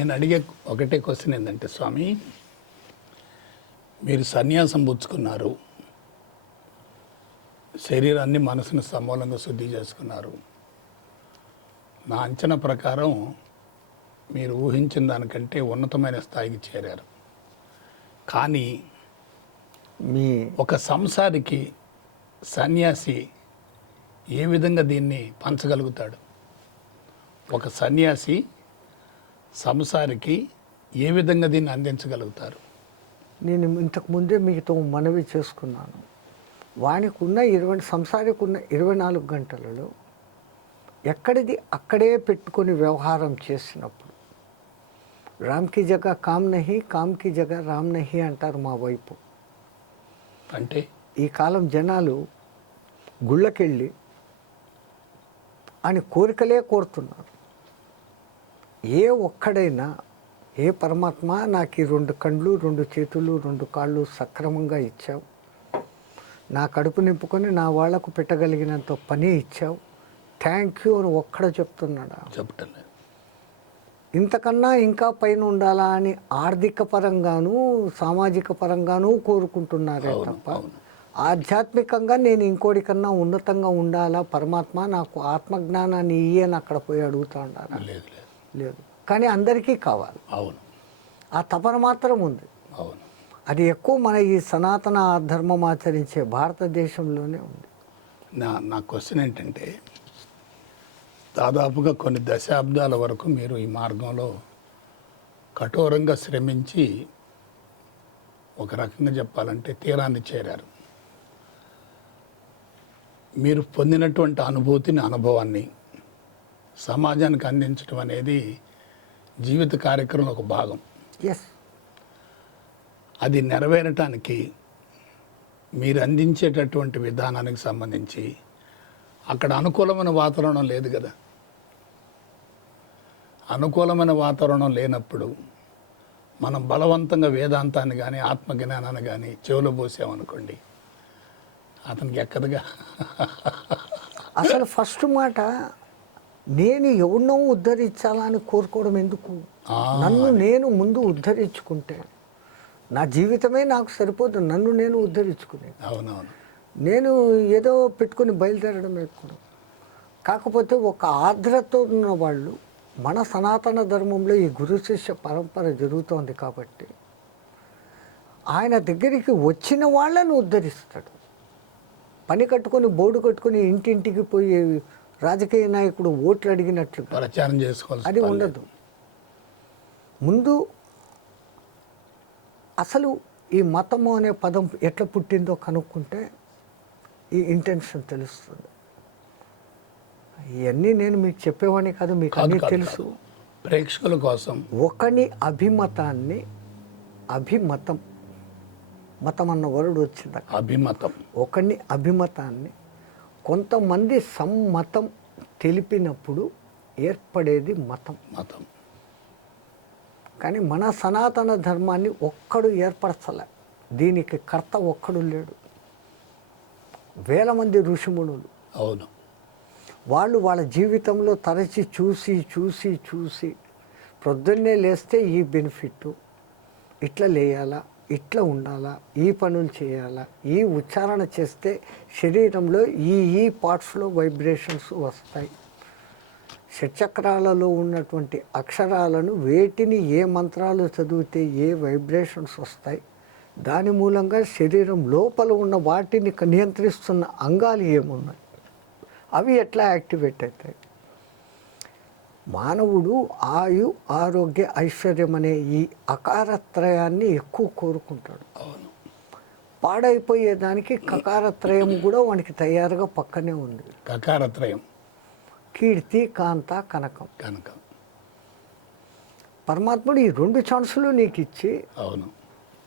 నేను అడిగే ఒకటే క్వశ్చన్ ఏంటంటే స్వామి, మీరు సన్యాసం పుచ్చుకున్నారు, శరీరాన్ని మనసును సమూలంగా శుద్ధి చేసుకున్నారు. నా అంచనా ప్రకారం మీరు ఊహించిన దానికంటే ఉన్నతమైన స్థాయికి చేరారు. కానీ ఒక సంసారికి సన్యాసి ఏ విధంగా దీన్ని పంచగలుగుతాడు? ఒక సన్యాసి సంసారికి ఏ విధంగా దీన్ని అందించగలుగుతారు? నేను ఇంతకుముందే మీతో మనవి చేసుకున్నాను. వానికి ఉన్న సంసారికి ఉన్న 24 గంటలలో ఎక్కడిది అక్కడే పెట్టుకొని వ్యవహారం చేసినప్పుడు రామ్కి జగ కామ్ నహి, కామ్కి జగ రామ్ నహి అంటారు మా వైపు. అంటే ఈ కాలం జనాలు గుళ్ళకెళ్ళి అని కోరికలే కోరుతున్నారు. ఏ ఒక్కడైనా ఏ పరమాత్మ నాకు ఈ 2 కళ్ళు, 2 చేతులు, 2 కాళ్ళు సక్రమంగా ఇచ్చావు, నా కడుపు నింపుకొని నా వాళ్లకు పెట్టగలిగినంత పని ఇచ్చావు, థ్యాంక్ యూ అని ఒక్కడ చెప్తున్నాడా? చెప్పటం. ఇంతకన్నా ఇంకా పైన ఉండాలా అని ఆర్థిక పరంగాను సామాజిక పరంగాను కోరుకుంటున్నారే తప్ప ఆధ్యాత్మికంగా నేను ఇంకోటికన్నా ఉన్నతంగా ఉండాలా, పరమాత్మ నాకు ఆత్మజ్ఞానాన్ని ఇయ్యని అక్కడ పోయి అడుగుతా ఉండాలా? లేదు. కానీ అందరికీ కావాలి. అవును, ఆ తపన మాత్రం ఉంది. అవును, అది ఎక్కువ మన ఈ సనాతన ధర్మం ఆచరించే భారతదేశంలోనే ఉంది. నా క్వశ్చన్ ఏంటంటే, దాదాపుగా కొన్ని దశాబ్దాల వరకు మీరు ఈ మార్గంలో కఠోరంగా శ్రమించి ఒక రకంగా చెప్పాలంటే తీరాన్ని చేరారు. మీరు పొందినటువంటి అనుభూతిని, అనుభవాన్ని సమాజానికి అందించడం అనేది జీవిత కార్యక్రమంలో ఒక భాగం. ఎస్, అది నెరవేరటానికి మీరు అందించేటటువంటి విధానానికి సంబంధించి అక్కడ అనుకూలమైన వాతావరణం లేదు కదా. అనుకూలమైన వాతావరణం లేనప్పుడు మనం బలవంతంగా వేదాంతాన్ని కానీ ఆత్మజ్ఞానాన్ని కానీ చెవులో పోసామనుకోండి, అతనికి ఎక్కదుగా. అసలు ఫస్ట్ మాట నేను ఎవరినో ఉద్ధరించాలని కోరుకోవడం ఎందుకు? నన్ను నేను ముందు ఉద్ధరించుకుంటే నా జీవితమే నాకు సరిపోదు. నన్ను నేను ఉద్ధరించుకునే. అవునవును. నేను ఏదో పెట్టుకుని బయలుదేరడం ఎక్కువ. కాకపోతే ఒక ఆర్ద్రతో ఉన్న వాళ్ళు, మన సనాతన ధర్మంలో ఈ గురు శిష్య పరంపర జరుగుతోంది కాబట్టి ఆయన దగ్గరికి వచ్చిన వాళ్ళను ఉద్ధరిస్తాడు. పని కట్టుకొని బోర్డు కట్టుకొని ఇంటింటికి పోయి రాజకీయ నాయకుడు ఓట్లు అడిగినట్లు ప్రచారం చేసుకోవాలి, అది ఉండదు. ముందు అసలు ఈ మతము అనే పదం ఎట్లా పుట్టిందో కనుక్కుంటే ఈ ఇంటెన్షన్ తెలుస్తుంది. ఇవన్నీ నేను మీకు చెప్పేవాడిని కాదు, మీకు అన్నీ తెలుసు. ప్రేక్షకుల కోసం ఒకని అభిమతాన్ని, అభిమతం, మతం అన్న వర్డ్ వచ్చింది, అభిమతం, ఒకని అభిమతాన్ని కొంతమంది సమ్మతం తెలిపినప్పుడు ఏర్పడేది మతం. మతం. కానీ మన సనాతన ధర్మాన్ని ఒక్కడు ఏర్పరచలే. దీనికి కర్త ఒక్కడు లేడు. వేల మంది ఋషిమునులు. అవును. వాళ్ళు వాళ్ళ జీవితంలో తరచి చూసి చూసి చూసి ప్రొద్దున్నే లేస్తే ఈ బెనిఫిట్, ఇట్లా లేయాలా, ఇట్లా ఉండాలా, ఈ పనులు చేయాలా, ఈ ఉచ్చారణ చేస్తే శరీరంలో ఈ పార్ట్స్లో వైబ్రేషన్స్ వస్తాయి. షట్చక్రాలలో ఉన్నటువంటి అక్షరాలను వేటిని ఏ మంత్రాలు చదివితే ఏ వైబ్రేషన్స్ వస్తాయి, దాని మూలంగా శరీరం లోపల ఉన్న వాటిని నియంత్రిస్తున్న అంగాలు ఏమున్నాయి, అవి ఎట్లా యాక్టివేట్ అవుతాయి. మానవుడు ఆయు, ఆరోగ్య, ఐశ్వర్యం అనే ఈ అకారత్రయాన్ని ఎక్కువ కోరుకుంటాడు. పాడైపోయేదానికి కకారత్రయం కూడా వానికి తయారుగా పక్కనే ఉంది. కకారత్రయం, కీర్తి, కాంత, కనకం. కనకం. పరమాత్ముడు ఈ 2 ఛాన్సులు నీకు ఇచ్చి అవును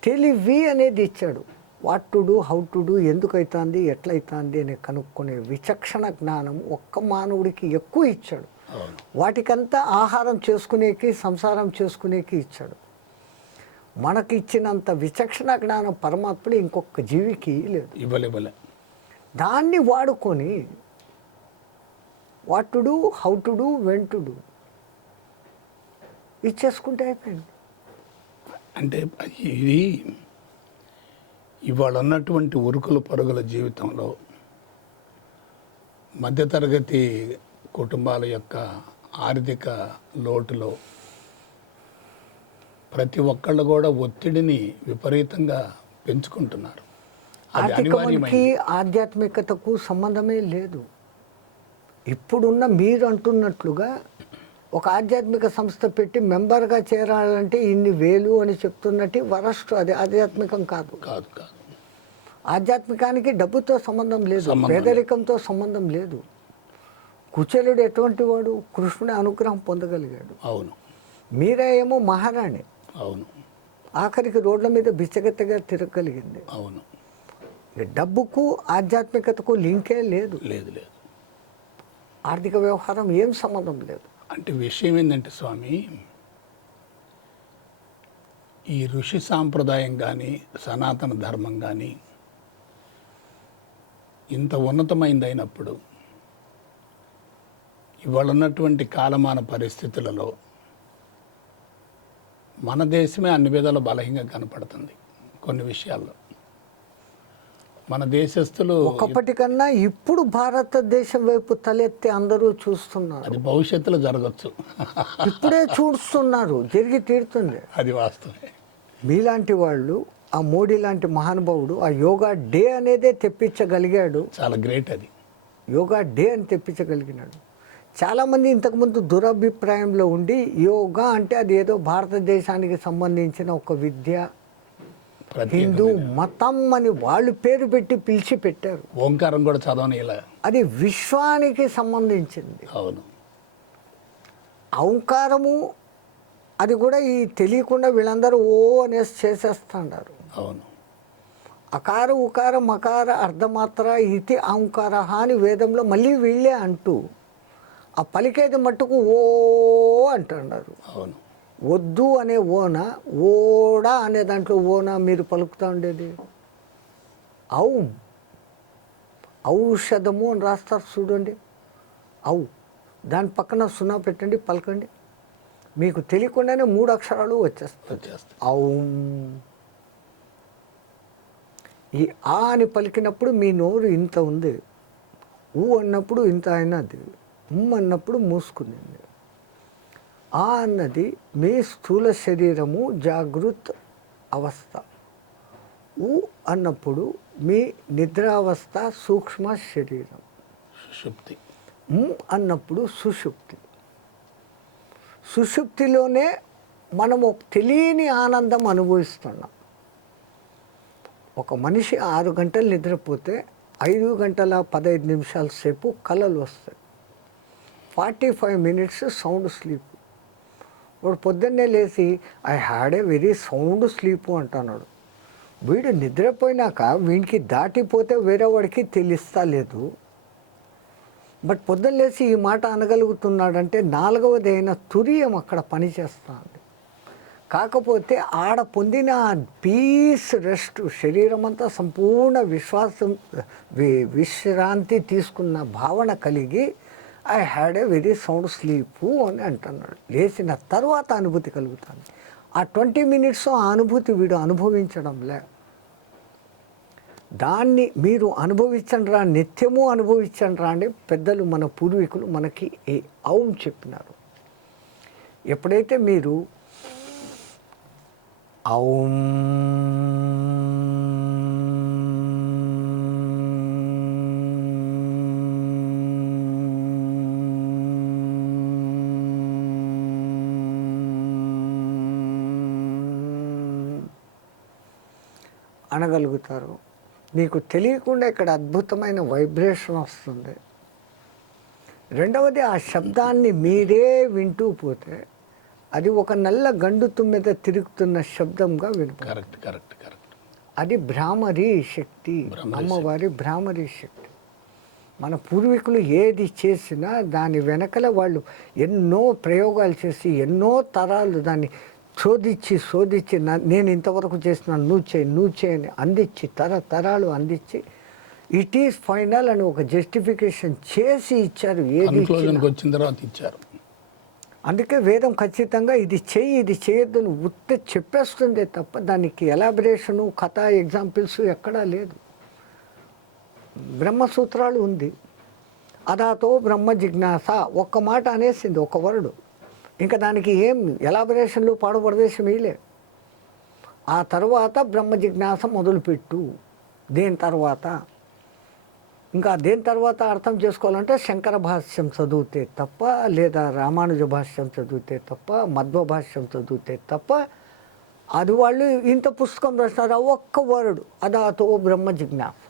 తెలివి అనేది ఇచ్చాడు. What to do, how to do, ఎందుకు అవుతుంది, ఎట్లయితుంది అని కనుక్కునే విచక్షణ జ్ఞానం ఒక్క మానవుడికి ఎక్కువ ఇచ్చాడు. వాటికంతా ఆహారం చేసుకునేకి, సంసారం చేసుకునేకి ఇచ్చాడు. మనకి ఇచ్చినంత విచక్షణ జ్ఞానం పరమాత్ముడు ఇంకొక జీవికి లేదు. ఇవ్వలే. దాన్ని వాడుకొని what to do, how to do, when to do, ఇచ్చేసుకుంటే అయిపోయింది. అంటే ఇది ఇవాళ ఉన్నటువంటి ఉరుకుల పరుగుల జీవితంలో మధ్యతరగతి కుటుంబాల యొక్క ఆర్థిక లోటులో ప్రతి ఒక్కళ్ళు కూడా ఒత్తిడిని విపరీతంగా పెంచుకుంటున్నారు. అది ఆర్థికానికి అనివార్యమైంది. ఆధ్యాత్మికతకు సంబంధమే లేదు. ఇప్పుడున్న మీరు అంటున్నట్లుగా ఒక ఆధ్యాత్మిక సంస్థ పెట్టి మెంబర్గా చేరాలంటే ఇన్ని వేలు అని చెప్తున్నట్టు వరస్ట్. అది ఆధ్యాత్మికం కాదు. కాదు కాదు ఆధ్యాత్మికానికి డబ్బుతో సంబంధం లేదు, సంబంధం లేదు. పేదరికంతో సంబంధం లేదు. కుచేలుడు ఎటువంటి వాడు? కృష్ణుని అనుగ్రహం పొందగలిగాడు. అవును మీరా ఏమో మహారాణి, అవును ఆఖరికి రోడ్ల మీద బిచ్చగత్తగా తిరగలిగింది. అవును ఈ డబ్బుకు ఆధ్యాత్మికతకు లింకే లేదు. లేదు లేదు. ఆర్థిక వ్యవహారం ఏం సంబంధం లేదు. అంటే విషయం ఏంటంటే స్వామి, ఈ ఋషి సాంప్రదాయం కానీ సనాతన ధర్మం కానీ ఇంత ఉన్నతమైంది అయినప్పుడు ఇవాళ ఉన్నటువంటి కాలమాన పరిస్థితులలో మన దేశమే అన్ని విధాల బలహీనంగా కనపడుతుంది. కొన్ని విషయాల్లో మన దేశస్తులు ఒకప్పటికన్నా ఇప్పుడు భారతదేశం వైపు తలెత్తి అందరూ చూస్తున్నారు. అది భవిష్యత్తులో జరగచ్చు. ఇప్పుడే చూస్తున్నారు, జరిగి తీరుతుంది. అది వాస్తవమే. మీలాంటి వాళ్ళు, ఆ మోడీ లాంటి మహానుభావుడు ఆ యోగా డే అనేదే తెప్పించగలిగాడు. చాలా గ్రేట్ అది. యోగా డే అని తెప్పించగలిగినాడు. చాలామంది ఇంతకుముందు దురభిప్రాయంలో ఉండి యోగా అంటే అది ఏదో భారతదేశానికి సంబంధించిన ఒక విద్య, హిందూ మతం అని వాళ్ళు పేరు పెట్టి పిలిచి పెట్టారు. ఓంకారం కూడా చదవని ఇలా. అది విశ్వానికి సంబంధించింది. అవును ఓంకారము అది కూడా ఈ తెలియకుండా వీళ్ళందరూ ఓ అనేసి చేసేస్తున్నారు. అవును అకార ఉకార మకార అర్ధమాత్ర ఇతి ఓంకార అని వేదంలో మళ్ళీ వీళ్ళే అంటూ ఆ పలికేది మట్టుకు ఓ అంటున్నారు. అవును వద్దు అనే ఓన, ఓడా అనే దాంట్లో ఓన మీరు పలుకుతూ ఉండేది ఔం. ఔషధము అని రాస్తారు చూడండి, ఔ దాని పక్కన సున్నా పెట్టండి, పలకండి, మీకు తెలియకుండానే 3 అక్షరాలు వచ్చేస్తాయి. ఔం. ఈ ఆ అని పలికినప్పుడు మీ నోరు ఇంత ఉంది, ఊ అన్నప్పుడు ఇంత అయినది, అన్నప్పుడు మూసుకునింది. ఆ అన్నది మీ స్థూల శరీరము జాగృత్ అవస్థ, ఊ అన్నప్పుడు మీ నిద్రావస్థ సూక్ష్మ శరీరం, సుషుప్తి అన్నప్పుడు సుషుప్తి. సుషుప్తిలోనే మనము తెలియని ఆనందం అనుభవిస్తున్నాం. ఒక మనిషి 6 గంటలు నిద్రపోతే 5 గంటల 15 నిమిషాల సేపు కలలు వస్తాయి. 45 మినిట్స్ సౌండ్ స్లీప్. వాడు పొద్దున్నే లేచి I had a very sound sleep అంటున్నాడు. వీడు నిద్రపోయినాక వీడికి దాటిపోతే వేరే వాడికి తెలుస్తా లేదు. బట్ పొద్దున్న లేచి ఈ మాట అనగలుగుతున్నాడంటే 4వది అయిన తురియం అక్కడ పనిచేస్తుంది. కాకపోతే ఆడ పొందిన పీస్ రెస్ట్, శరీరం అంతా సంపూర్ణ విశ్రాంతి తీసుకున్న భావన కలిగి I had a very sound sleep అని అంటున్నాడు. లేచిన తర్వాత అనుభూతి కలుగుతుంది. ఆ 20 మినిట్స్ ఆ అనుభూతి వీడు అనుభవించడంలే. దాన్ని మీరు అనుభవించండిరా, నిత్యము అనుభవించండిరా అని పెద్దలు మన పూర్వీకులు మనకి ఈ ఔం చెప్పినారు. ఎప్పుడైతే మీరు ఔం అనగలుగుతారు, మీకు తెలియకుండా ఇక్కడ అద్భుతమైన వైబ్రేషన్ వస్తుంది. రెండవది, ఆ శబ్దాన్ని మీరే వింటూ పోతే అది ఒక నల్ల గండు తుమ్మెద తిరుగుతున్న శబ్దంగా వినపడుతుంది. Correct correct correct. అది భ్రామరీ శక్తి, అమ్మవారి భ్రామరీ శక్తి. మన పూర్వీకులు ఏది చేసినా దాని వెనకల వాళ్ళు ఎన్నో ప్రయోగాలు చేసి ఎన్నో తరాలు దాన్ని శోధించి నేను ఇంతవరకు చేసిన నువ్వు చేయని అందించి తరాలు అందించి ఇట్ ఈస్ ఫైనల్ అని ఒక జస్టిఫికేషన్ చేసి ఇచ్చారు. ఏది కన్క్లూజన్కి వచ్చిన తర్వాత ఇచ్చారు. అందుకే వేదం ఖచ్చితంగా ఇది చెయ్యి ఇది చేయొద్దు అని ఉత్తే చెప్పేస్తుందే తప్ప దానికి ఎలాబరేషను కథ ఎగ్జాంపుల్స్ ఎక్కడా లేదు. బ్రహ్మసూత్రాలు ఉంది, అదాతో బ్రహ్మ జిజ్ఞాస ఒక్క మాట అనేసింది, ఒక వర్డ్. ఇంకా దానికి ఏం ఎలాబరేషన్లు పాడుపడదేశం వేయలే. ఆ తర్వాత బ్రహ్మ జిజ్ఞాస మొదలుపెట్టు. దేని తర్వాత ఇంకా దేని తర్వాత అర్థం చేసుకోవాలంటే శంకర భాష్యం చదివితే తప్ప, లేదా రామానుజ భాష్యం చదివితే తప్ప, మధ్వ భాష్యం చదివితే తప్ప, అది వాళ్ళు ఇంత పుస్తకం రాసినారు ఒక్క వర్డ్ అదాతో బ్రహ్మ జిజ్ఞాస.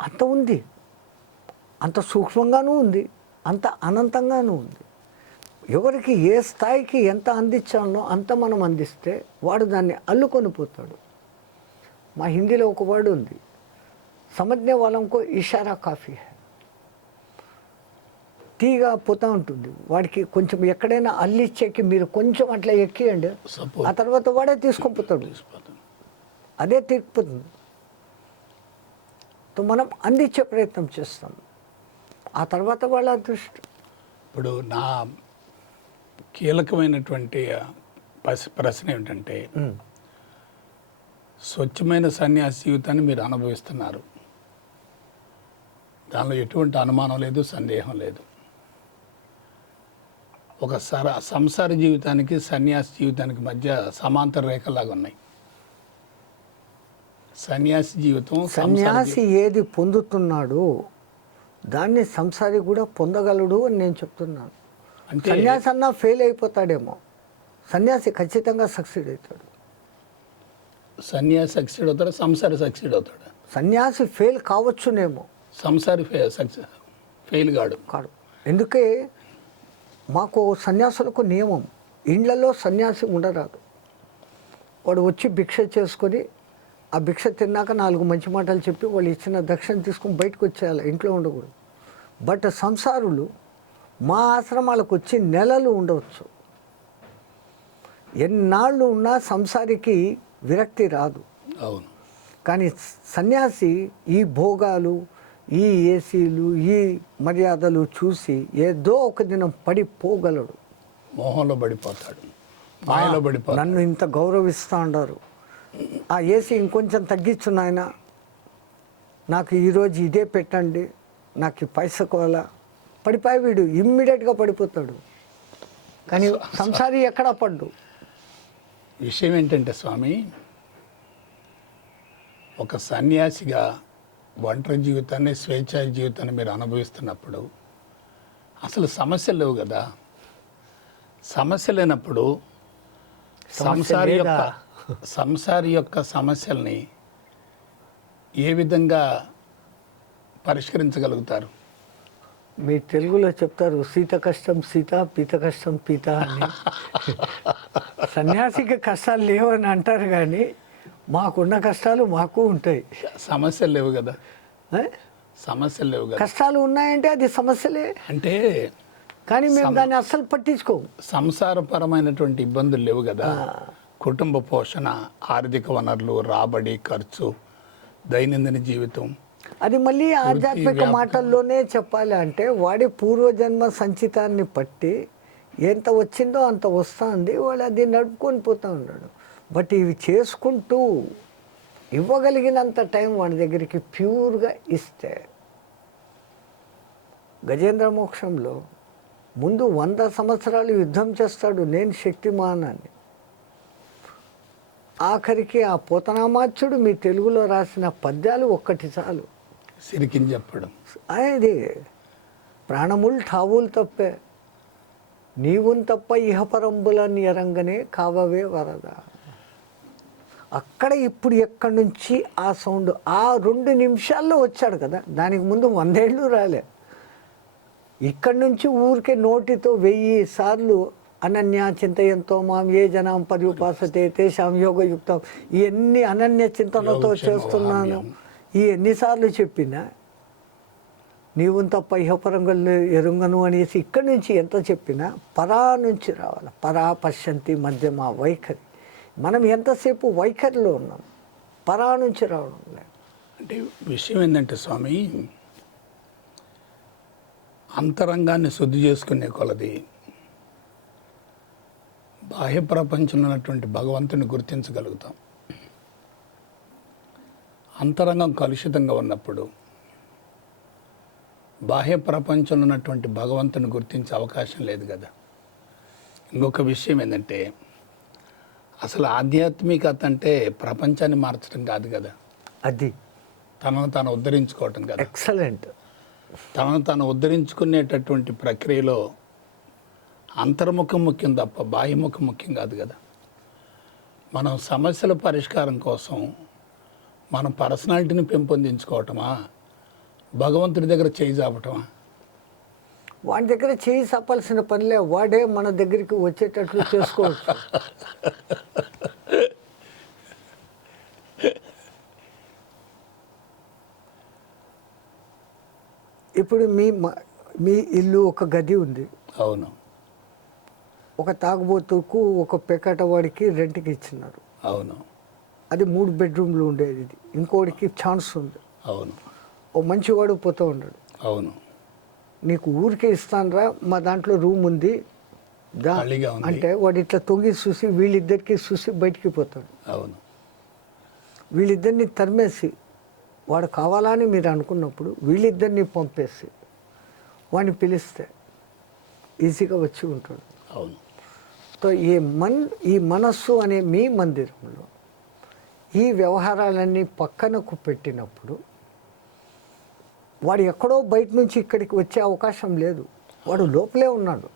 అంత ఉంది, అంత సూక్ష్మంగానూ ఉంది, అంత అనంతంగానూ ఉంది. ఎవరికి ఏ స్థాయికి ఎంత అందించాలో అంత మనం అందిస్తే వాడు దాన్ని అల్లుకొని పోతాడు. మా హిందీలో ఒక వర్డ్ ఉంది, సమజ్ఞ వాళ్ళంకో ఇషారా కాఫీ హై. తీగా పోతూ ఉంటుంది, వాడికి కొంచెం ఎక్కడైనా అల్లిచ్చేకి మీరు కొంచెం అట్లా ఎక్కియండి, ఆ తర్వాత వాడే తీసుకొని పోతాడు, అదే తీరిపోతుంది. మనం అందించే ప్రయత్నం చేస్తాం, ఆ తర్వాత వాళ్ళ అదృష్టం. ఇప్పుడు నా కీలకమైనటువంటి ప్రశ్న ఏమిటంటే, స్వచ్ఛమైన సన్యాసి జీవితాన్ని మీరు అనుభవిస్తున్నారు, దానిలో ఎటువంటి అనుమానం లేదు, సందేహం లేదు. ఒక సంసార జీవితానికి సన్యాసి జీవితానికి మధ్య సమాంతర రేఖలాగా ఉన్నాయి. సన్యాసి జీవితం, సన్యాసి ఏది పొందుతున్నాడో దాన్ని సంసారి కూడా పొందగలడు అని నేను చెప్తున్నాను. అంటే సన్యాసి అన్నా ఫెయిల్ అయిపోతాడేమో, సన్యాసి ఖచ్చితంగా సక్సీడ్ అవుతాడు. సన్యాసి సక్సీడ్ అవుతాడు, సంసారి సక్సీడ్ అవుతాడు. సన్యాసి ఫెయిల్ కావచ్చునేమో, సంసారి ఫెయిల్ కాడు. ఎందుకే మాకు సన్యాసులకు నియమం, ఇండ్లలో సన్యాసి ఉండరాదు. వాడు వచ్చి భిక్ష చేసుకొని ఆ భిక్ష తిన్నాక 4 మంచి మాటలు చెప్పి వాళ్ళు ఇచ్చిన దక్షిణ తీసుకొని బయటకు వచ్చేయాలి, ఇంట్లో ఉండకూడదు. బట్ సంసారులు మా ఆశ్రమాలకు వచ్చి నెలలు ఉండవచ్చు, ఎన్నాళ్ళు ఉన్నా సంసారికి విరక్తి రాదు. అవును. కానీ సన్యాసి ఈ భోగాలు, ఈ ఏసీలు, ఈ మర్యాదలు చూసి ఏదో ఒక దినం పడిపోగలడు, మోహంలో పడిపోతాడు, మాయలో పడిపోతాడు. నన్ను ఇంత గౌరవిస్తూ ఉండారు, ఆ ఏసీ ఇంకొంచెం తగ్గించు నాయన, నాకు ఈరోజు ఇదే పెట్టండి, నాకు ఈ పైసకు వల్ల పడిపోయి వీడు ఇమ్మీడియట్గా పడిపోతాడు. కానీ సంసారి ఎక్కడా పడ్డు. విషయం ఏంటంటే స్వామి, ఒక సన్యాసిగా ఒంటరి జీవితాన్ని, స్వేచ్ఛా జీవితాన్ని మీరు అనుభవిస్తున్నప్పుడు అసలు సమస్యలు లేవు కదా. సమస్య లేనప్పుడు సంసారి యొక్క సమస్యల్ని ఏ విధంగా పరిష్కరించగలుగుతారు? మీ తెలుగులో చెప్తారు సీత కష్టం సీత, పీత కష్టం పీత అని. సన్యాసికి కష్టాలు లేవని అంటారు, కానీ మాకున్న కష్టాలు మాకు ఉంటాయి. సమస్యలు లేవు కదా, సమస్యలు లేవు కదా. కష్టాలు ఉన్నాయంటే అది సమస్యలే అంటే, కానీ మేము దాన్ని అస్సలు పట్టించుకోము. సంసారపరమైనటువంటి ఇబ్బందులు లేవు కదా. కుటుంబ పోషణ, ఆర్థిక వనరులు, రాబడి, ఖర్చు, దైనందిన జీవితం, అది మళ్ళీ ఆధ్యాత్మిక మాటల్లోనే చెప్పాలి అంటే వాడి పూర్వజన్మ సంచితాన్ని పట్టి ఎంత వచ్చిందో అంత వస్తుంది, వాడు అది నడుపుకొని పోతూ ఉన్నాడు. బట్ ఇవి చేసుకుంటూ ఇవ్వగలిగినంత టైం వాడి దగ్గరికి ప్యూర్గా ఇస్తే, గజేంద్ర మోక్షంలో ముందు 100 సంవత్సరాలు యుద్ధం చేస్తాడు, నేను శక్తిమాన్ అని. ఆఖరికి ఆ పోతనామాచ్యుడు మీ తెలుగులో రాసిన పద్యాలు ఒక్కటి చాలు, సిరికిని చెప్పడం. అది ప్రాణములు ఠావులు తప్పే, నీవున్ తప్ప ఇహపరంబులని ఎరంగనే కావవే వరద. అక్కడ ఇప్పుడు ఎక్కడి నుంచి ఆ సౌండ్ ఆ 2 నిమిషాల్లో వచ్చాడు కదా, దానికి ముందు 100 ఏళ్ళు రాలే. ఇక్కడి నుంచి ఊరికే నోటితో 1000 సార్లు అనన్య చింతయంతో మాం ఏ జనం పర్యుపాసతే తేషాం యోగయుక్తం, ఇవన్నీ అనన్య చింతనతో చేస్తున్నాను, ఈ ఎన్నిసార్లు చెప్పినా నీవు తప్ప ఇహపరంగలు ఎరుంగను అనేసి ఇక్కడి నుంచి ఎంత చెప్పినా పరా నుంచి రావాలి. పరా పశ్యంతి మధ్యమ వైఖరి. మనం ఎంతసేపు వైఖరిలో ఉన్నాం, పరా నుంచి రావడం లేదు. అంటే విషయం ఏంటంటే స్వామి, అంతరంగాన్ని శుద్ధి చేసుకునే కొలది బాహ్య ప్రపంచంలో ఉన్నటువంటి భగవంతుని గుర్తించగలుగుతాం. అంతరంగం కలుషితంగా ఉన్నప్పుడు బాహ్య ప్రపంచంలో ఉన్నటువంటి భగవంతుని గుర్తించే అవకాశం లేదు కదా. ఇంకొక విషయం ఏంటంటే, అసలు ఆధ్యాత్మికత అంటే ప్రపంచాన్ని మార్చడం కాదు కదా, అది తనను తాను ఉద్ధరించుకోవటం కదా. ఎక్సలెంట్. తనను తాను ఉద్ధరించుకునేటటువంటి ప్రక్రియలో అంతర్ముఖం ముఖ్యం తప్ప బాహ్యముఖం ముఖ్యం కాదు కదా. మనం సమస్యల పరిష్కారం కోసం మన పర్సనాలిటీని పెంపొందించుకోవటమా, భగవంతుడి దగ్గర చేయి చాపటమా? వాడి దగ్గర చేయి చాపాల్సిన పనిలే, వాడే మన దగ్గరికి వచ్చేటట్లు చేసుకోవచ్చు. ఇప్పుడు మీ ఇల్లు ఒక గది ఉంది. అవును. ఒక తాగుబోతుకు ఒక పెకటవాడికి రెంట్కి ఇచ్చినారు. అవును. అది 3 బెడ్రూమ్లు ఉండేది. ఇది ఇంకోడికి ఛాన్స్ ఉంది. అవును. ఓ మంచివాడు పోతూ ఉన్నాడు. అవును. నీకు ఊరికే ఇస్తానురా, మా దాంట్లో రూమ్ ఉంది దా ఖాళీగా ఉంది అంటే వాడు ఇట్లా తొంగి చూసి వీళ్ళిద్దరికి చూసి బయటికి పోతాడు. అవును. వీళ్ళిద్దరిని తరిమేసి వాడు కావాలని మీరు అనుకున్నప్పుడు వీళ్ళిద్దరిని పంపేసి వాడిని పిలిస్తే ఈజీగా వచ్చి ఉంటాడు. అవును. సో ఈ మనస్సు అనే మీ మందిరంలో ఈ వ్యవహారాలన్నీ పక్కనకు పెట్టినప్పుడు వాడు ఎక్కడో బయట నుంచి ఇక్కడికి వచ్చే అవకాశం లేదు. వాడు లోపలే ఉన్నాడు.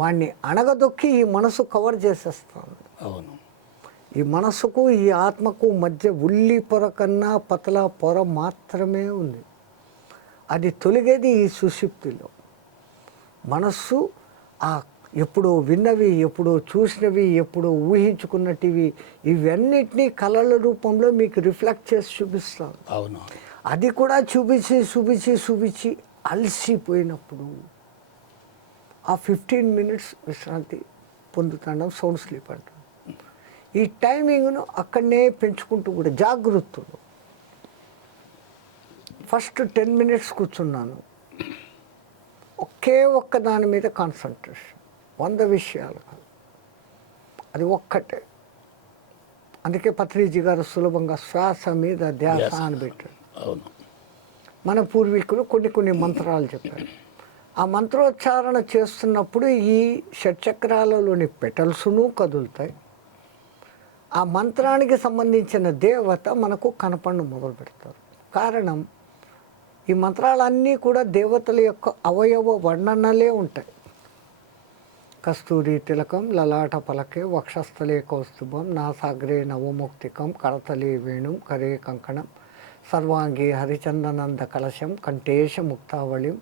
వాడిని అణగదొక్కి ఈ మనసు కవర్ చేసేస్తాడు. అవును. ఈ మనసుకు ఈ ఆత్మకు మధ్య ఉల్లి పొర కన్నా పతల పొర మాత్రమే ఉంది. అది తొలిగేది ఈ సుషుప్తిలో. మనస్సు ఆ ఎప్పుడో విన్నవి, ఎప్పుడో చూసినవి, ఎప్పుడో ఊహించుకున్నటివి ఇవన్నిటినీ కళల రూపంలో మీకు రిఫ్లెక్ట్ చేసి చూపిస్తాం. అవును. అది కూడా చూపించి అలసిపోయినప్పుడు ఆ 15 మినిట్స్ విశ్రాంతి పొందుతాం, సౌండ్ స్లీప్ అంటాం. ఈ టైమింగ్ను అక్కడనే పెంచుకుంటూ కూడా జాగృతులు. ఫస్ట్ 10 మినిట్స్ కూర్చున్నాను, ఒక్క దాని మీద కాన్సన్ట్రేషన్, 100 విషయాలు కాదు, అది ఒక్కటే. అందుకే పత్రిజీ గారు సులభంగా శ్వాస మీద ధ్యాస అని పెట్టారు. అవును. మన పూర్వీకులు కొన్ని మంత్రాలు చెప్పారు. ఆ మంత్రోచ్చారణ చేస్తున్నప్పుడు ఈ షట్చక్రాలలోని పెటల్స్ను కదులుతాయి. ఆ మంత్రానికి సంబంధించిన దేవత మనకు కనపడడం మొదలు పెడతారు. కారణం, ఈ మంత్రాలన్నీ కూడా దేవతల యొక్క అవయవ వర్ణనలే ఉంటాయి. కస్తూరి తిలకం లలాట పలకే వక్షస్థలే కౌస్తుభం నాసాగ్రే నవముక్తికం కరతలే వేణుం కరే కంకణం సర్వాంగే హరిచందనంద కలశం కంఠేశ ముక్తావళిం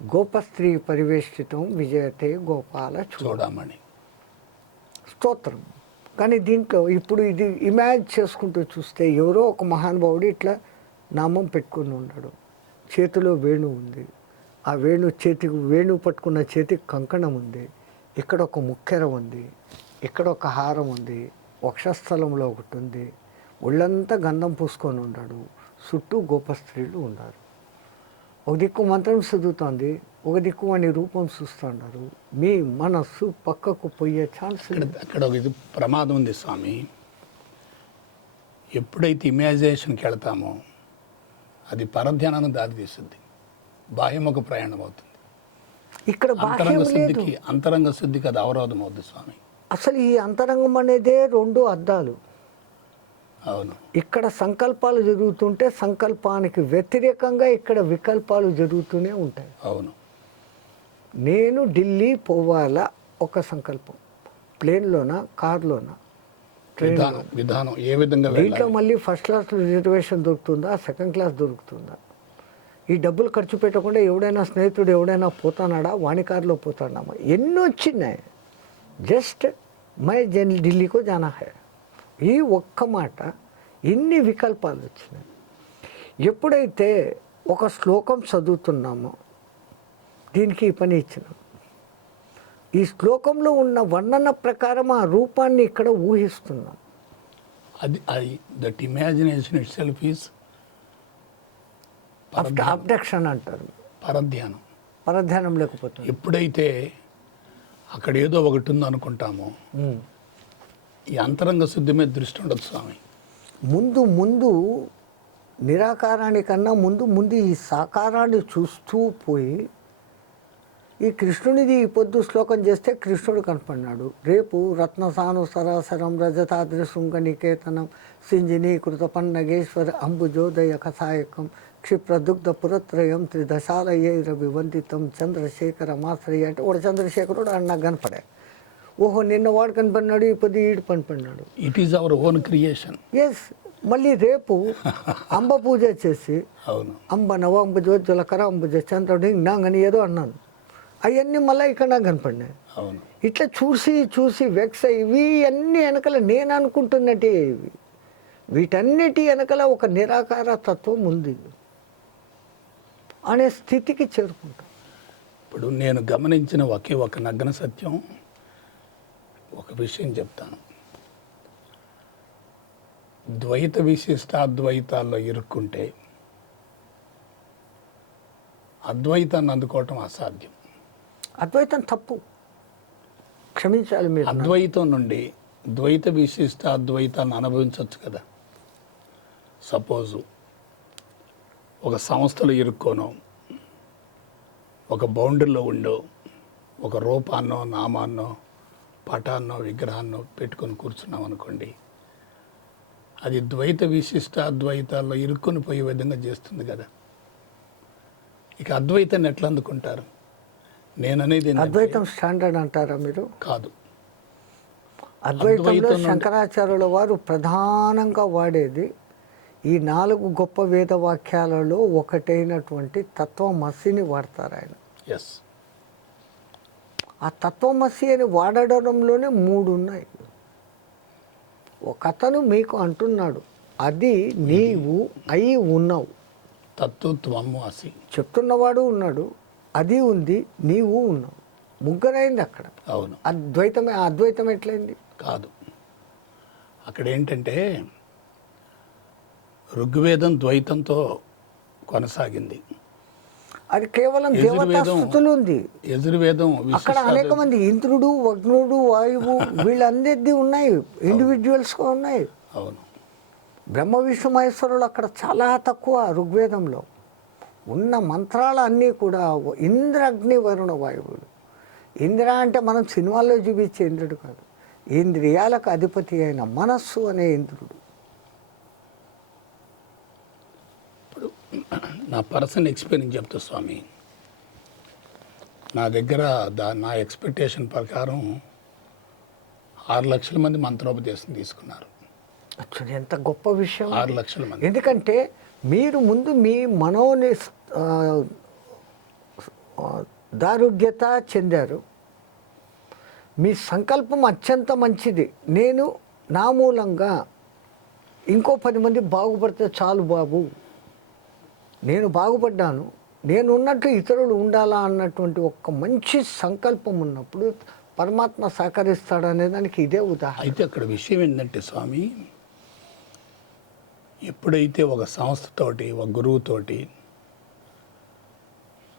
గోపస్త్రీ పరివేష్టితం విజయతే గోపాల చూడమణి స్తోత్రం. కానీ దీంట్లో ఇప్పుడు ఇది ఇమాజిన్ చేసుకుంటూ చూస్తే ఎవరో ఒక మహానుభావుడు ఇట్లా నామం పెట్టుకుని ఉన్నాడు, చేతిలో వేణు ఉంది, ఆ వేణు పట్టుకున్న చేతికి కంకణం ఉంది, ఇక్కడ ఒక ముక్కెర ఉంది, ఇక్కడ ఒక హారం ఉంది, వక్షస్థలంలో ఒకటి ఉంది, ఒళ్ళంతా గంధం పూసుకొని ఉన్నాడు, చుట్టూ గోపస్త్రీలు ఉన్నారు. ఒక దిక్కు మంత్రం చదువుతోంది, ఒక దిక్కు వాని రూపం చూస్తున్నారు. మీ మనస్సు పక్కకు పోయే ఛాన్స్. అక్కడ ఒక ఇది ప్రమాదం ఉంది స్వామి. ఎప్పుడైతే ఇమాజినేషన్కి వెళ్తామో అది పరధ్యానాన్ని దారితీస్తుంది, బాహ్యముఖ ప్రయాణం అవుతుంది. ఇక్కడ అంతరంగ శుద్ధికి అది అవరోధం అవుతుంది స్వామి. అసలు ఈ అంతరంగం అనేదే 2 అద్దాలు. అవును. ఇక్కడ సంకల్పాలు జరుగుతుంటే సంకల్పానికి వ్యతిరేకంగా ఇక్కడ వికల్పాలు జరుగుతూనే ఉంటాయి. అవును. నేను ఢిల్లీ పోవాలా ఒక సంకల్పం, ప్లేన్లోనా కార్లోనా విధానం ఏ విధంగా దీంట్లో మళ్ళీ ఫస్ట్ క్లాస్ రిజర్వేషన్ దొరుకుతుందా, సెకండ్ క్లాస్ దొరుకుతుందా, ఈ డబ్బులు ఖర్చు పెట్టకుండా ఎవడైనా స్నేహితుడు ఎవడైనా పోతానాడా, వాణి కారులో పోతాడామా, ఎన్ని వచ్చినాయి. జస్ట్ మై ఢిల్లీకో జానా హై, ఈ ఒక్క మాట ఎన్ని వికల్పాలు వచ్చినాయి. ఎప్పుడైతే ఒక శ్లోకం చదువుతున్నామో దీనికి ఈ పని ఇచ్చినాం, ఈ శ్లోకంలో ఉన్న వర్ణన ప్రకారం ఆ రూపాన్ని ఇక్కడ ఊహిస్తున్నాం. అది that imagination it self is abduction అంటారు, పరధ్యానం. పరధ్యానం లేకపోతుంది. ఎప్పుడైతే అక్కడ ఏదో ఒకటి ఉందనుకుంటామో ఉమ్. ఈ అంతరంగ శుద్ధి మీద దృష్టి ఉండదు స్వామి. ముందు నిరాకారానికన్నా ముందు ఈ సాకారాన్ని చూస్తూ పోయి ఈ కృష్ణునిది ఈ పొద్దు శ్లోకం చేస్తే కృష్ణుడు కనపడినాడు, రేపు రత్నసాను సరాసరం రజతాద్రి శృంగ నికేతనం సింజినీకృత పన్నగేశ్వర అంబుజోదయ కసాయకం క్షిప్రదుగ్ధ పురత్రయం త్రిదశాలయైరవివందితం చంద్రశేఖర మాశ్రయ అంటే వాడు చంద్రశేఖరుడు అని నాకు కనపడా. ఓహో నిన్న వాడు కనపడినాడు, ఈ పొద్దు ఈడు కనపడినాడు. It is our own creation. Yes. మళ్ళీ రేపు అంబ పూజ చేసి అవును, అంబ నవ అంబుజోజ్వలకర అంబుజ చంద్రుడు నాంగని ఏదో అన్నాను, అవన్నీ మళ్ళీ ఇక్కడ నాకు కనపడినాయి. అవును, ఇట్లా చూసి వెక్స్ ఇవి అన్ని వెనకల నేను అనుకుంటున్నట్టే ఇవి, వీటన్నిటి వెనకల ఒక నిరాకార తత్వం ఉంది అనే స్థితికి చేరుకుంటాం. ఇప్పుడు నేను గమనించిన ఒకే ఒక నగ్న సత్యం, ఒక విషయం చెప్తాను. ద్వైత విశిష్టాద్వైతాల్లో ఇరుక్కుంటే అద్వైతాన్ని అందుకోవటం అసాధ్యం. అద్వైతం తప్పు, క్షమించాలి మీరు. అద్వైతం నుండి ద్వైత విశిష్టాద్వైతాన్ని అనుభవించవచ్చు కదా. సపోజు ఒక సంస్థలో ఇరుక్కోనో, ఒక బౌండరీలో ఉండో, ఒక రూపాన్నో నామాన్నో పటాన్నో విగ్రహాన్నో పెట్టుకొని కూర్చున్నాం అనుకోండి, అది ద్వైత విశిష్టాద్వైతాల్లో ఇరుక్కొని పోయే విధంగా చేస్తుంది కదా. ఇక అద్వైతాన్ని ఎట్లా అందుకుంటారు? నేననేది అద్వైతం స్టాండర్డ్ అంటారా మీరు? కాదు. అద్వైతంలో శంకరాచార్యుల వారు ప్రధానంగా వాడేది ఈ 4 గొప్ప వేద వాక్యాలలో ఒకటైనటువంటి తత్వమసిని వాడతారు ఆయన. ఎస్. ఆ తత్వమసి అని వాడడంలోనే 3 ఉన్నాయి. ఒకతను మీకు అంటున్నాడు అది నీవు అయి ఉన్నావు, తత్వము అసి చెప్తున్నవాడు ఉన్నాడు, అది ఉంది, నీవు ఉన్నావు, ముగ్గురైంది అక్కడ. అవును. అద్వైతం ఎట్లయింది? కాదు. అక్కడ ఏంటంటే ఋగ్వేదం ద్వైతంతో కొనసాగింది, అది కేవలం దేవతా స్థుతులు ఉంది. యజుర్వేదం అక్కడ అనేక మంది ఇంద్రుడు, వగ్నుడు, వాయువు వీళ్ళందరిది ఉన్నాయి, ఇండివిజువల్స్గా ఉన్నాయి. అవును. బ్రహ్మ విష్ణు మహేశ్వరులు అక్కడ చాలా తక్కువ. ఋగ్వేదంలో ఉన్న మంత్రాలు అన్నీ కూడా ఇంద్ర అగ్ని వరుణ వాయువులు. ఇంద్ర అంటే మనం సినిమాల్లో చూపించే ఇంద్రుడు కాదు, ఇంద్రియాలకు అధిపతి అయిన మనస్సు అనే ఇంద్రుడు. ఇప్పుడు నా పర్సనల్ ఎక్స్పీరియన్స్ చెప్తా స్వామి. నా దగ్గర నా ఎక్స్పెక్టేషన్ ప్రకారం 6 లక్షల మంది మంత్రోపదేశం తీసుకున్నారు. అచ్చా, ఎంత గొప్ప విషయం. 6 లక్షల మంది. ఎందుకంటే మీరు ముందు మీ మనోని దారుఢ్యత చెందారు, మీ సంకల్పం అత్యంత మంచిది. నేను నా మూలంగా ఇంకో 10 మంది బాగుపడితే చాలు బాబు, నేను బాగుపడ్డాను, నేను ఉన్నట్టు ఇతరులు ఉండాలా అన్నటువంటి ఒక మంచి సంకల్పం ఉన్నప్పుడు పరమాత్మ సహకరిస్తాడనే దానికి ఇదే ఉదాహరణ. అయితే అక్కడ విషయం ఏంటంటే స్వామి, ఎప్పుడైతే ఒక సంస్థతోటి ఒక గురువుతోటి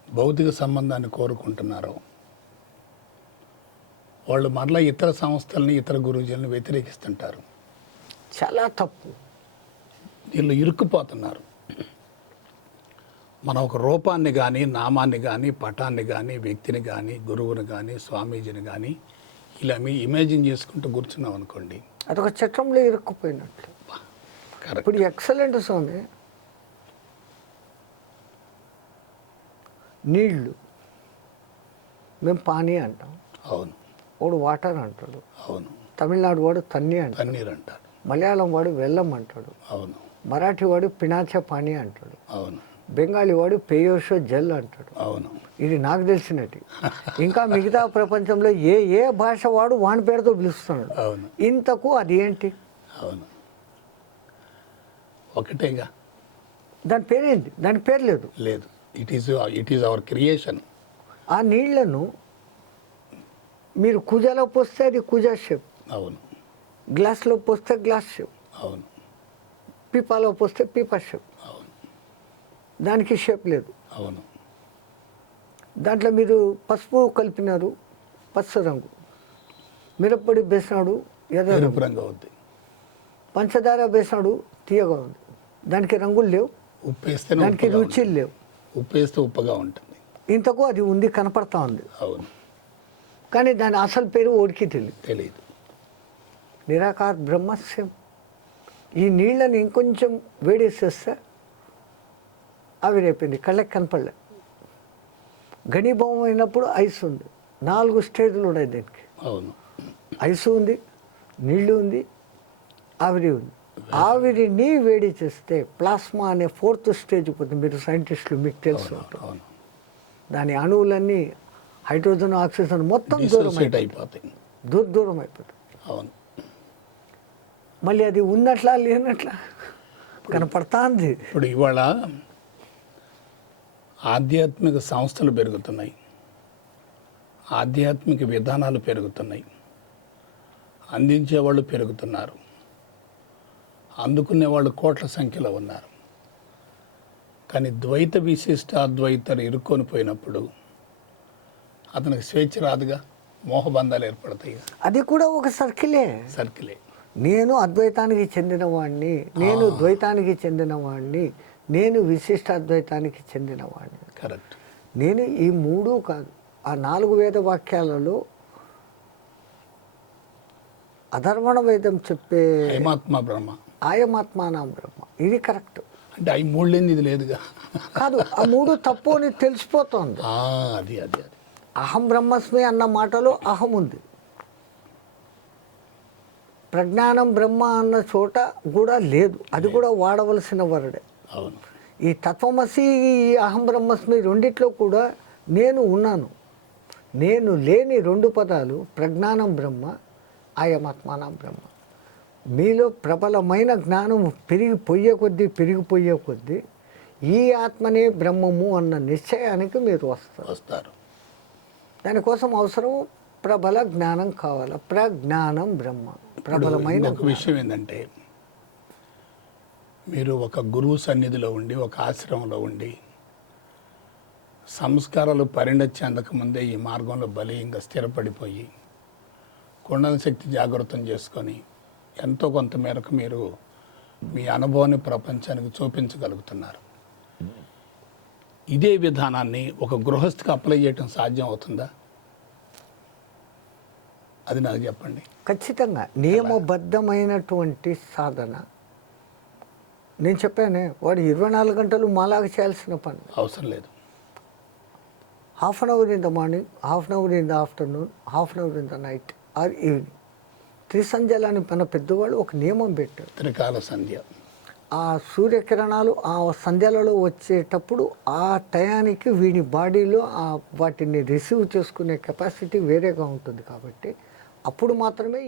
భౌతిక సంబంధాన్ని కోరుకుంటున్నారో వాళ్ళు మరలా ఇతర సంస్థల్ని ఇతర గురువుజుల్ని వ్యతిరేకిస్తుంటారు. చాలా తప్పు. వీళ్ళు ఇరుక్కుపోతున్నారు. మనం ఒక రూపాన్ని కానీ నామాన్ని కానీ పటాన్ని కానీ వ్యక్తిని కానీ గురువుని కానీ స్వామీజీని కానీ ఇలా ఇమేజిన్ చేసుకుంటూ కూర్చున్నాం అనుకోండి, అదొక చట్రంలో ఇరుక్కుపోయినట్లు. కరెక్ట్. ఇప్పుడు ఎక్సలెంట్ స్వామి. నీళ్ళు మేము పానీ అంటాం, అవును. వాడు వాటర్ అంటాడు, అవును. తమిళనాడు వాడు తన్ని అంటాడు, తన్నీరు అంటారు, మలయాళం వాడు వెల్లం అంటాడు, అవును. మరాఠీ వాడు పినాచ పానీ అంటాడు, అవును. బెంగాలీ వాడు పేయోషో జల్ అంటాడు. అవును. ఇది నాకు తెలిసినట్టు. ఇంకా మిగతా ప్రపంచంలో ఏ భాష వాడు వాని పేరుతో పిలుస్తున్నాడు. అవును. ఇంతకు అది ఏంటి? అవును, ఒకటేగా. దాని పేరేంటి? దానికి పేరు లేదు. లేదు. It is hour creation. ఆ నీళ్లను మీరు కూజాలో పోస్తే అది కూజా షేప్, అవును. గ్లాస్లో పోస్తే గ్లాస్ షేప్, అవును. పీపాలో పోస్తే పీపా షేప్, అవును. దానికి షేప్ లేదు. అవును. దాంట్లో మీరు పసుపు కలిపినారు, పచ్చ రంగు. మిరప్పొడి వేసినాడు, ఎర్ర రంగు. ఎరుపు రంగు అవుద్ది. పంచదార వేసినాడు, తీయగా ఉంది. దానికి రంగులు లేవు, ఉప్పు వేస్తేనే దానికి ఉప్పుగా రుచులు లేవు. ఉంటుంది. ఉప్పు వేస్తే ఉప్పుగా ఉంటుంది. ఇంతకు అది ఉంది, కనపడతా ఉంది. అవును, కానీ దాని అసలు పేరు ఓడికి తెలియదు. తెలియదు. నిరాకార బ్రహ్మస్యం. ఈ నీళ్ళని ఇంకొంచెం వేడేసేస్తే ఆవిరైపోయింది, కళ్ళకి కనపడలే. ఘనీభవం అయినప్పుడు ఐస్ ఉంది. 4 స్టేజ్లు ఉన్నాయి దీనికి. అవును, ఐసు ఉంది, నీళ్లు ఉంది, ఆవిరి ఉంది. ఆవిరిని వేడి చేస్తే ప్లాస్మా అనే 4th స్టేజ్ పోతుంది. మీరు సైంటిస్టులు, మీకు తెలుసు. అవును. దాని అణువులన్నీ హైడ్రోజన్, ఆక్సిజన్ మొత్తం డిసోసియేట్ అయిపోతాయి. దూరం అయిపోతుంది. అవును. మళ్ళీ అది ఉన్నట్లా లేనట్లా కనపడతా ఉంది. ఇప్పుడు ఇవాళ ఆధ్యాత్మిక సంస్థలు పెరుగుతున్నాయి, ఆధ్యాత్మిక విధానాలు పెరుగుతున్నాయి, అందించేవాళ్ళు పెరుగుతున్నారు, అందుకునే వాళ్ళు కోట్ల సంఖ్యలో ఉన్నారు. కానీ ద్వైత విశిష్ట అద్వైతలు ఇరుక్కొని పోయినప్పుడు అతనికి స్వేచ్ఛ రాదుగా, మోహబంధాలు ఏర్పడతాయి. అది కూడా ఒక సర్కిలే. సర్కిలే. నేను అద్వైతానికి చెందినవాడిని, నేను ద్వైతానికి చెందినవాడిని, నేను విశిష్ట అద్వైతానికి చెందినవాడిని. కరెక్ట్. నేను ఈ 3 కాదు, ఆ 4 వేద వాక్యాలలో అధర్వణ వేదం చెప్పే హైమాత్మ బ్రహ్మ, ఆయమాత్మానం బ్రహ్మ, ఇది కరెక్ట్. అంటే అవి 3 లేనిది ఇది లేదుగా. కాదు, ఆ 3 తప్పు అని తెలిసిపోతుంది. అది అది అది అహం బ్రహ్మస్మి అన్న మాటలో అహం ఉంది. ప్రజ్ఞానం బ్రహ్మ అన్న చోట కూడా లేదు, అది కూడా వాడవలసిన వరడే. అవును. ఈ తత్వమసి, ఈ అహం బ్రహ్మస్మి రెండిట్లో కూడా నేను ఉన్నాను. నేను లేని 2 పదాలు ప్రజ్ఞానం బ్రహ్మ, ఆయమాత్మానం బ్రహ్మ. మీలో ప్రబలమైన జ్ఞానం పెరిగిపోయే కొద్దీ ఈ ఆత్మనే బ్రహ్మము అన్న నిశ్చయానికి మీరు వస్తారు. దానికోసం అవసరం ప్రబల జ్ఞానం కావాలి. ప్రజ్ఞానం బ్రహ్మ, ప్రబలమైన. ఒక విషయం ఏంటంటే, మీరు ఒక గురువు సన్నిధిలో ఉండి, ఒక ఆశ్రమంలో ఉండి, సంస్కారాలు పరిణతి చెందకముందే ఈ మార్గంలో బలీయంగా స్థిరపడిపోయి కుండల శక్తి జాగృతం చేసుకొని ఎంతో కొంత మేరకు మీరు మీ అనుభవాన్ని ప్రపంచానికి చూపించగలుగుతున్నారు. ఇదే విధానాన్ని ఒక గృహస్థికి అప్లై చేయటం సాధ్యం అవుతుందా? అది నాకు చెప్పండి. ఖచ్చితంగా నియమబద్ధమైనటువంటి సాధన. నేను చెప్పానే, వాడు 24 గంటలు మాలాగా చేయాల్సిన పని అవసరం లేదు. Half an hour in the morning, half an hour in the afternoon, half an hour in the night or evening. త్రిసంధ్యలని మన పెద్దవాళ్ళు ఒక నియమం పెట్టారు. త్రికాల సంధ్య. ఆ సూర్యకిరణాలు ఆ సంధ్యలలో వచ్చేటప్పుడు ఆ టయానికి వీడి బాడీలో వాటిని రిసీవ్ చేసుకునే కెపాసిటీ వేరేగా ఉంటుంది. కాబట్టి అప్పుడు మాత్రమే